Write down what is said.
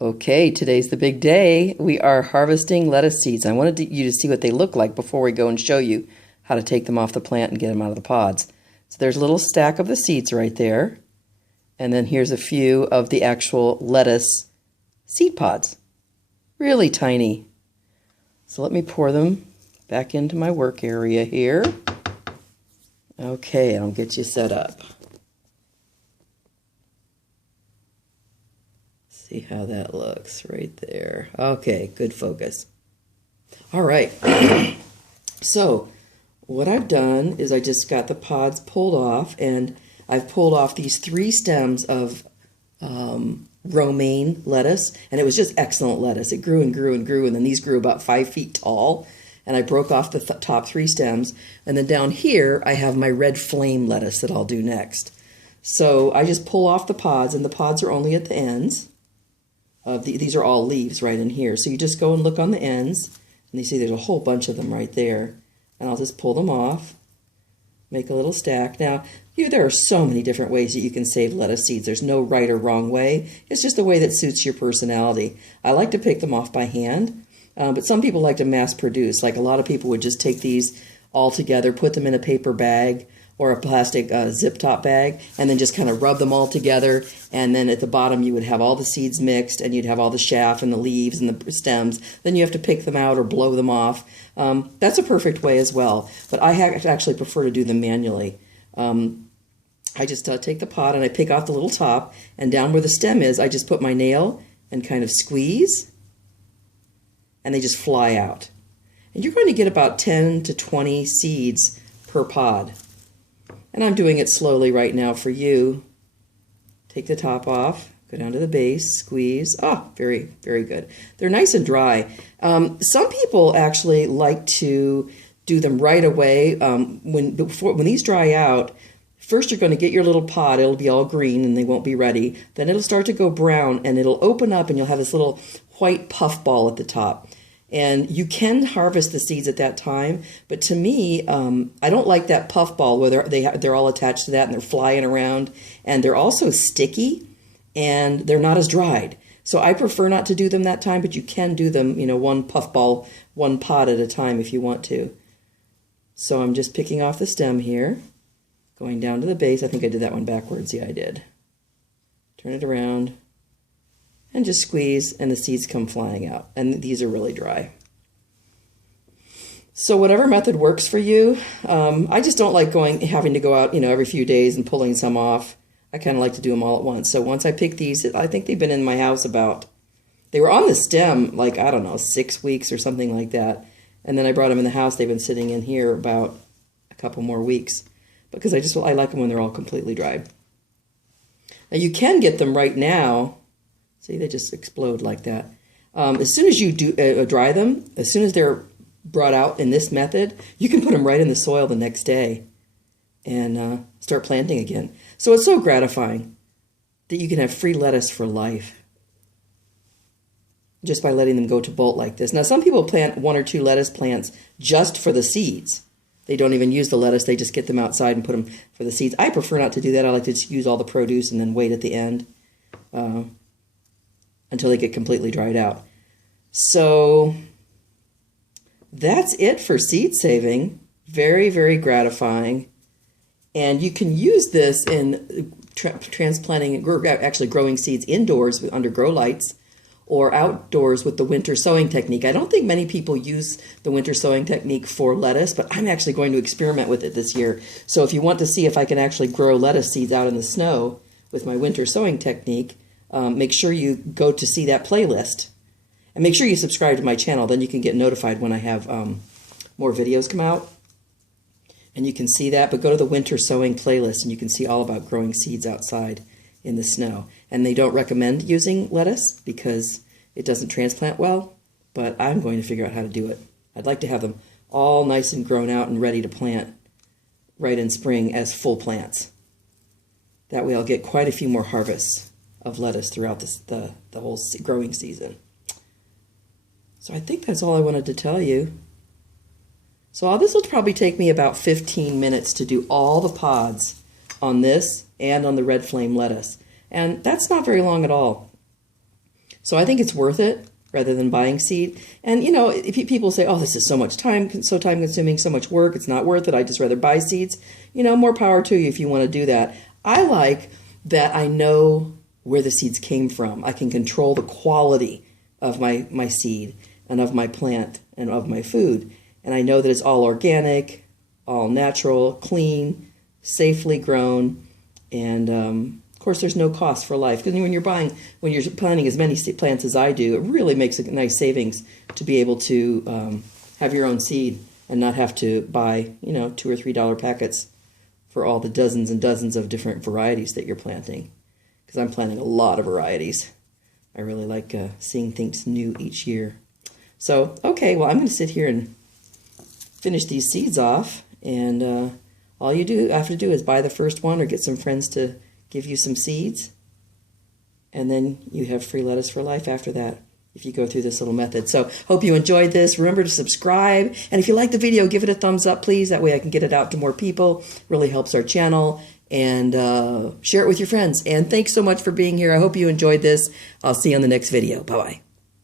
Okay, today's the big day. We are harvesting lettuce seeds. I wanted you to see what they look like before we go and show you how to take them off the plant and get them out of the pods. So there's a little stack of the seeds right there. And then here's a few of the actual lettuce seed pods. Really tiny. So let me pour them back into my work area here. Okay, I'll get you set up. See how that looks right there. Okay, good focus. All right. So what I've done is I just got the pods pulled off, and I've pulled off these 3 stems of romaine lettuce, and it was just excellent lettuce. It grew and grew and grew, and then these grew about 5 feet tall, and I broke off the top 3 stems. And then down here, I have my red flame lettuce that I'll do next. So I just pull off the pods, and the pods are only at the ends. These are all leaves right in here. So you just go and look on the ends, and you see there's a whole bunch of them right there. And I'll just pull them off, make a little stack. Now, there are so many different ways that you can save lettuce seeds. There's no right or wrong way. It's just the way that suits your personality. I like to pick them off by hand, but some people like to mass produce. Like a lot of people would just take these all together, put them in a paper bag or a plastic zip top bag, and then just kind of rub them all together. And then at the bottom you would have all the seeds mixed, and you'd have all the chaff and the leaves and the stems. Then you have to pick them out or blow them off. That's a perfect way as well, but I actually prefer to do them manually. I just take the pod and I pick off the little top, and down where the stem is, I just put my nail and kind of squeeze, and they just fly out. And you're going to get about 10 to 20 seeds per pod. And I'm doing it slowly right now for you. Take the top off, go down to the base, squeeze. Oh, very, very good. They're nice and dry. Some people actually like to do them right away. When these dry out, first you're going to get your little pod. It'll be all green and they won't be ready. Then it'll start to go brown and it'll open up and you'll have this little white puff ball at the top. And you can harvest the seeds at that time, but to me, I don't like that puff ball where they're all attached to that and they're flying around, and they're also sticky and they're not as dried. So I prefer not to do them that time, but you can do them, one puff ball, one pod at a time if you want to. So I'm just picking off the stem here, going down to the base. I think I did that one backwards. Yeah, I did. Turn it around. And just squeeze, and the seeds come flying out. And these are really dry. So whatever method works for you. I just don't like having to go out, every few days and pulling some off. I kind of like to do them all at once. So once I pick these, I think they've been in my house they were on the stem, like, I don't know, 6 weeks or something like that. And then I brought them in the house. They've been sitting in here about a couple more weeks. Because I like them when they're all completely dried. Now you can get them right now. See, they just explode like that. As soon as you dry them, as soon as they're brought out in this method, you can put them right in the soil the next day and start planting again. So it's so gratifying that you can have free lettuce for life just by letting them go to bolt like this. Now, some people plant 1 or 2 lettuce plants just for the seeds. They don't even use the lettuce. They just get them outside and put them for the seeds. I prefer not to do that. I like to just use all the produce and then wait at the end until they get completely dried out. So that's it for seed saving. Very, very gratifying. And you can use this in transplanting, actually growing seeds indoors under grow lights or outdoors with the winter sowing technique. I don't think many people use the winter sowing technique for lettuce, but I'm actually going to experiment with it this year. So if you want to see if I can actually grow lettuce seeds out in the snow with my winter sowing technique, make sure you go to see that playlist. And make sure you subscribe to my channel. Then you can get notified when I have more videos come out. And you can see that. But go to the winter sowing playlist and you can see all about growing seeds outside in the snow. And they don't recommend using lettuce because it doesn't transplant well. But I'm going to figure out how to do it. I'd like to have them all nice and grown out and ready to plant right in spring as full plants. That way I'll get quite a few more harvests of lettuce throughout the whole growing season. So I think that's all I wanted to tell you. So this will probably take me about 15 minutes to do all the pods on this and on the red flame lettuce. And that's not very long at all. So I think it's worth it rather than buying seed. And, you know, if people say, oh, this is so much time, so time consuming, so much work, it's not worth it, I'd just rather buy seeds. You know, more power to you if you want to do that. I like that I know where the seeds came from. I can control the quality of my seed and of my plant and of my food. And I know that it's all organic, all natural, clean, safely grown, and of course there's no cost for life. Because when you're planting as many plants as I do, it really makes a nice savings to be able to have your own seed and not have to buy, you know, $2 or $3 packets for all the dozens and dozens of different varieties that you're planting. Because I'm planting a lot of varieties. I really like seeing things new each year. So, okay, well, I'm going to sit here and finish these seeds off, and all you have to do is buy the first one or get some friends to give you some seeds, and then you have free lettuce for life after that if you go through this little method. So hope you enjoyed this. Remember to subscribe, and if you like the video, give it a thumbs up, please. That way I can get it out to more people. Really helps our channel. And share it with your friends. And thanks so much for being here. I hope you enjoyed this. I'll see you on the next video. Bye-bye.